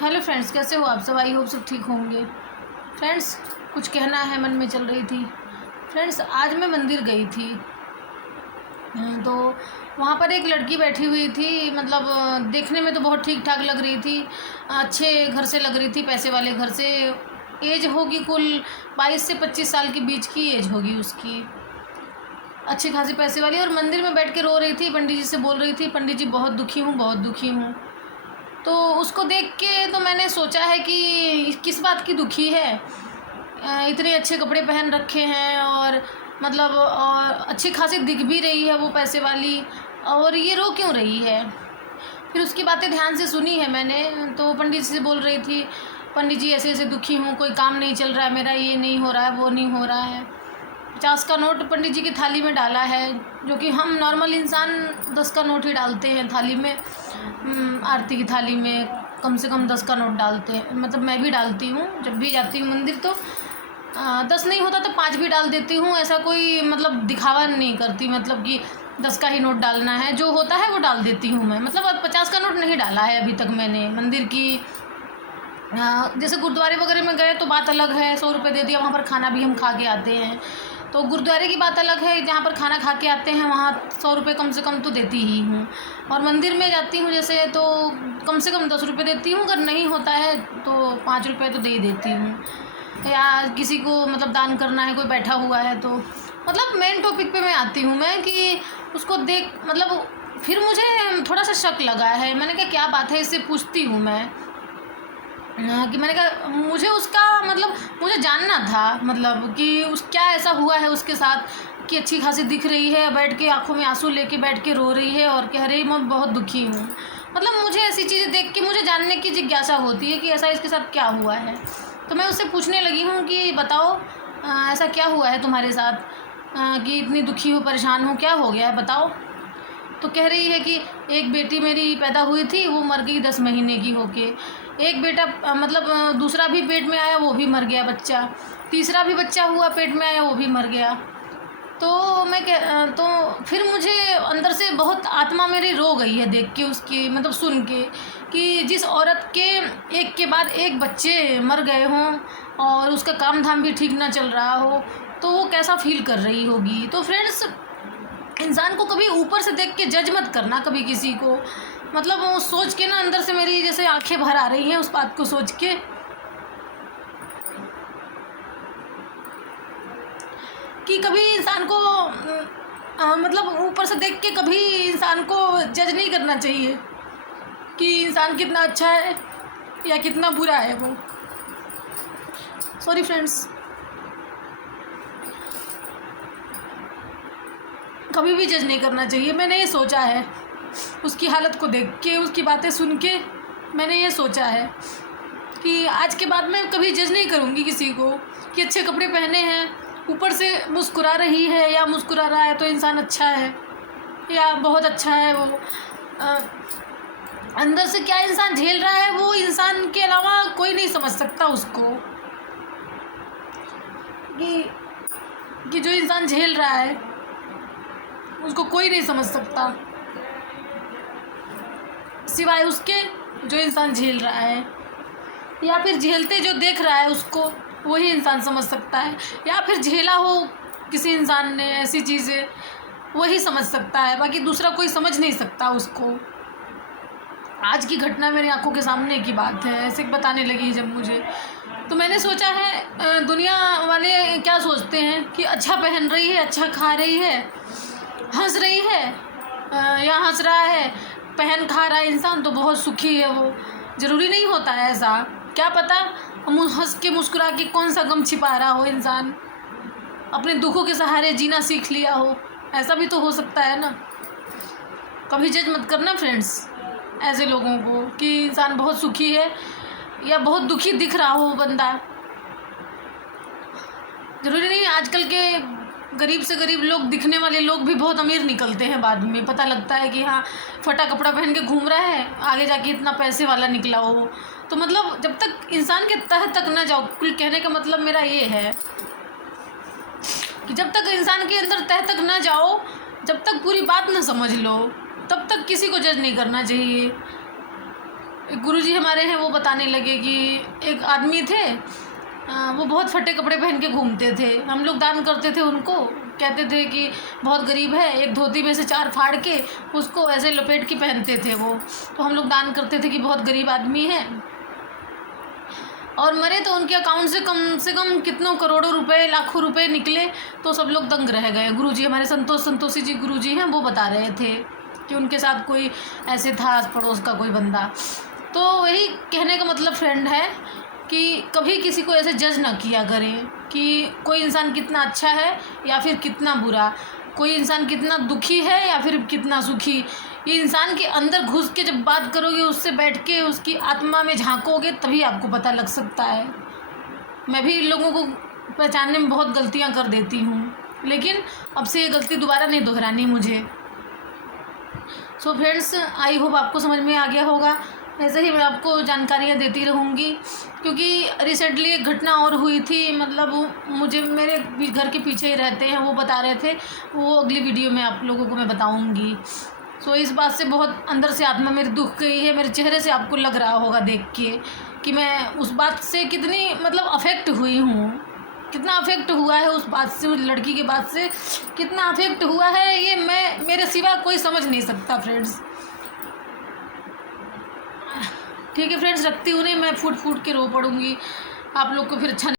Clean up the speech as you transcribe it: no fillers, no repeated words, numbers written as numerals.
Hello friends, कैसे हो आप सब। आई होप सब ठीक होंगे। फ्रेंड्स, कुछ कहना है, मन में चल रही थी। फ्रेंड्स, आज मैं मंदिर गई थी। तो वहाँ पर एक लड़की बैठी हुई थी। मतलब देखने में तो बहुत ठीक ठाक लग रही थी, अच्छे घर से लग रही थी, पैसे वाले घर से। एज होगी कुल 22 से 25 साल के बीच की एज होगी उसकी, अच्छी खासी पैसे वाली। और मंदिर में बैठ के रो रही थी, पंडित जी से बोल रही थी, पंडित जी बहुत दुखी हूँ, बहुत दुखी हूँ। तो उसको देख के तो मैंने सोचा है कि किस बात की दुखी है। इतने अच्छे कपड़े पहन रखे हैं और मतलब और अच्छी खासी दिख भी रही है वो पैसे वाली, और ये रो क्यों रही है। फिर उसकी बातें ध्यान से सुनी है मैंने। तो पंडित जी से बोल रही थी, पंडित जी ऐसे ऐसे दुखी हूँ, कोई काम नहीं चल रहा है मेरा, ये नहीं हो रहा है, वो नहीं हो रहा है। 50 का नोट पंडित जी की थाली में डाला है, जो कि हम नॉर्मल इंसान 10 का नोट ही डालते हैं थाली में। आरती की थाली में कम से कम 10 का नोट डालते हैं। मतलब मैं भी डालती हूँ, जब भी जाती हूँ मंदिर तो 10 नहीं होता तो 5 भी डाल देती हूँ। ऐसा कोई मतलब दिखावा नहीं करती, मतलब कि 10 का ही नोट डालना है, जो होता है वो डाल देती हूँ मैं। मतलब अब 50 का नोट नहीं डाला है अभी तक मैंने मंदिर की। जैसे गुरुद्वारे वगैरह में गए तो बात अलग है, 100 रुपये दे दिया, वहाँ पर खाना भी हम खा के आते हैं, तो गुरुद्वारे की बात अलग है। जहाँ पर खाना खा के आते हैं वहाँ 100 रुपये कम से कम तो देती ही हूँ। और मंदिर में जाती हूँ जैसे, तो कम से कम 10 रुपये देती हूँ, अगर नहीं होता है तो 5 रुपये तो दे ही देती हूँ। या किसी को मतलब दान करना है, कोई बैठा हुआ है तो। मतलब मेन टॉपिक पे मैं आती हूँ मैं, कि उसको देख मतलब फिर मुझे थोड़ा सा शक लगा है। मैंने कहा क्या बात है, इससे पूछती हूँ मैं कि मैंने कहा मुझे उसका मतलब मुझे जानना था, मतलब कि उस क्या ऐसा हुआ है उसके साथ कि अच्छी खासी दिख रही है, बैठ के आंखों में आंसू लेके बैठ के रो रही है और कह रही मैं बहुत दुखी हूँ। मतलब मुझे ऐसी चीज़ें देख के मुझे जानने की जिज्ञासा होती है कि ऐसा इसके साथ क्या हुआ है। तो मैं उससे पूछने लगी हूँ कि बताओ ऐसा क्या हुआ है तुम्हारे साथ, कि इतनी दुखी हो, परेशान हो, क्या हो गया है बताओ। तो कह रही है कि एक बेटी मेरी पैदा हुई थी, वो मर गई 10 महीने की होके। एक बेटा मतलब दूसरा भी पेट में आया, वो भी मर गया बच्चा। तीसरा भी बच्चा हुआ पेट में आया, वो भी मर गया। तो तो फिर मुझे अंदर से बहुत आत्मा मेरी रो गई है देख के उसकी, मतलब सुन के, कि जिस औरत के एक के बाद एक बच्चे मर गए हों और उसका काम धाम भी ठीक ना चल रहा हो, तो वो कैसा फील कर रही होगी। तो फ्रेंड्स, इंसान को कभी ऊपर से देख के जज मत करना कभी किसी को। मतलब वो सोच के ना अंदर से मेरी जैसे आंखें भर आ रही हैं उस बात को सोच के, कि कभी इंसान को मतलब ऊपर से देख के कभी इंसान को जज नहीं करना चाहिए कि इंसान कितना अच्छा है या कितना बुरा है वो। सॉरी फ्रेंड्स, कभी भी जज नहीं करना चाहिए। मैंने ये सोचा है उसकी हालत को देख के, उसकी बातें सुन के मैंने ये सोचा है कि आज के बाद मैं कभी जज नहीं करूँगी किसी को कि अच्छे कपड़े पहने हैं, ऊपर से मुस्कुरा रही है या मुस्कुरा रहा है तो इंसान अच्छा है या बहुत अच्छा है वो। अंदर से क्या इंसान झेल रहा है वो इंसान के अलावा कोई नहीं समझ सकता उसको, कि जो इंसान झेल रहा है उसको कोई नहीं समझ सकता सिवाय उसके जो इंसान झेल रहा है, या फिर झेलते जो देख रहा है उसको वही इंसान समझ सकता है, या फिर झेला हो किसी इंसान ने ऐसी चीज़ें वही समझ सकता है, बाकी दूसरा कोई समझ नहीं सकता उसको। आज की घटना मेरी आंखों के सामने की बात है, ऐसे बताने लगी जब मुझे, तो मैंने सोचा है दुनिया वाले क्या सोचते हैं कि अच्छा पहन रही है, अच्छा खा रही है, हंस रही है या हंस रहा है, पहन खा रहा है इंसान तो बहुत सुखी है वो। ज़रूरी नहीं होता है ऐसा, क्या पता हंस के मुस्कुरा के कौन सा गम छिपा रहा हो इंसान, अपने दुखों के सहारे जीना सीख लिया हो, ऐसा भी तो हो सकता है ना। कभी जज मत करना फ्रेंड्स ऐसे लोगों को कि इंसान बहुत सुखी है या बहुत दुखी दिख रहा हो बंदा। ज़रूरी नहीं, आजकल के गरीब से गरीब लोग, दिखने वाले लोग भी बहुत अमीर निकलते हैं, बाद में पता लगता है कि हाँ फटा कपड़ा पहन के घूम रहा है, आगे जाके इतना पैसे वाला निकला हो। तो मतलब जब तक इंसान के तह तक ना जाओ, कुल कहने का मतलब मेरा ये है कि जब तक इंसान के अंदर तह तक ना जाओ, जब तक पूरी बात ना समझ लो, तब तक किसी को जज नहीं करना चाहिए। एक गुरुजी हमारे हैं, वो बताने लगे कि एक आदमी थे, वो बहुत फटे कपड़े पहन के घूमते थे। हम लोग दान करते थे उनको, कहते थे कि बहुत गरीब है, एक धोती में से 4 फाड़ के उसको ऐसे लपेट के पहनते थे वो। तो हम लोग दान करते थे कि बहुत गरीब आदमी है। और मरे तो उनके अकाउंट से कम कितनों करोड़ों रुपए, लाखों रुपए निकले। तो सब लोग दंग रह गए। गुरुजी हमारे संतोषी जी गुरुजी हैं, वो बता रहे थे कि उनके साथ कोई ऐसे था आस पड़ोस का कोई बंदा। तो वही कहने का मतलब फ्रेंड है कि कभी किसी को ऐसे जज ना किया करें कि कोई इंसान कितना अच्छा है या फिर कितना बुरा, कोई इंसान कितना दुखी है या फिर कितना सुखी। ये इंसान के अंदर घुस के जब बात करोगे, उससे बैठ के उसकी आत्मा में झांकोगे, तभी आपको पता लग सकता है। मैं भी लोगों को पहचानने में बहुत गलतियां कर देती हूँ, लेकिन अब से ये गलती दोबारा नहीं दोहरानी मुझे। सो फ्रेंड्स, आई होप आपको समझ में आ गया होगा। ऐसे ही मैं आपको जानकारियाँ देती रहूँगी, क्योंकि रिसेंटली एक घटना और हुई थी। मतलब मुझे मेरे घर के पीछे ही रहते हैं, वो बता रहे थे, वो अगली वीडियो में आप लोगों को मैं बताऊँगी। सो इस बात से बहुत अंदर से आत्मा मेरी दुख गई है। मेरे चेहरे से आपको लग रहा होगा देख के कि मैं उस बात से कितनी मतलब अफेक्ट हुई हूँ, कितना अफेक्ट हुआ है उस बात से, उस लड़की के बात से कितना अफेक्ट हुआ है, ये मेरे सिवा कोई समझ नहीं सकता फ्रेंड्स। ठीक है फ्रेंड्स, रखती हूँ, नहीं मैं फूट के रो पड़ूँगी, आप लोग को फिर अच्छा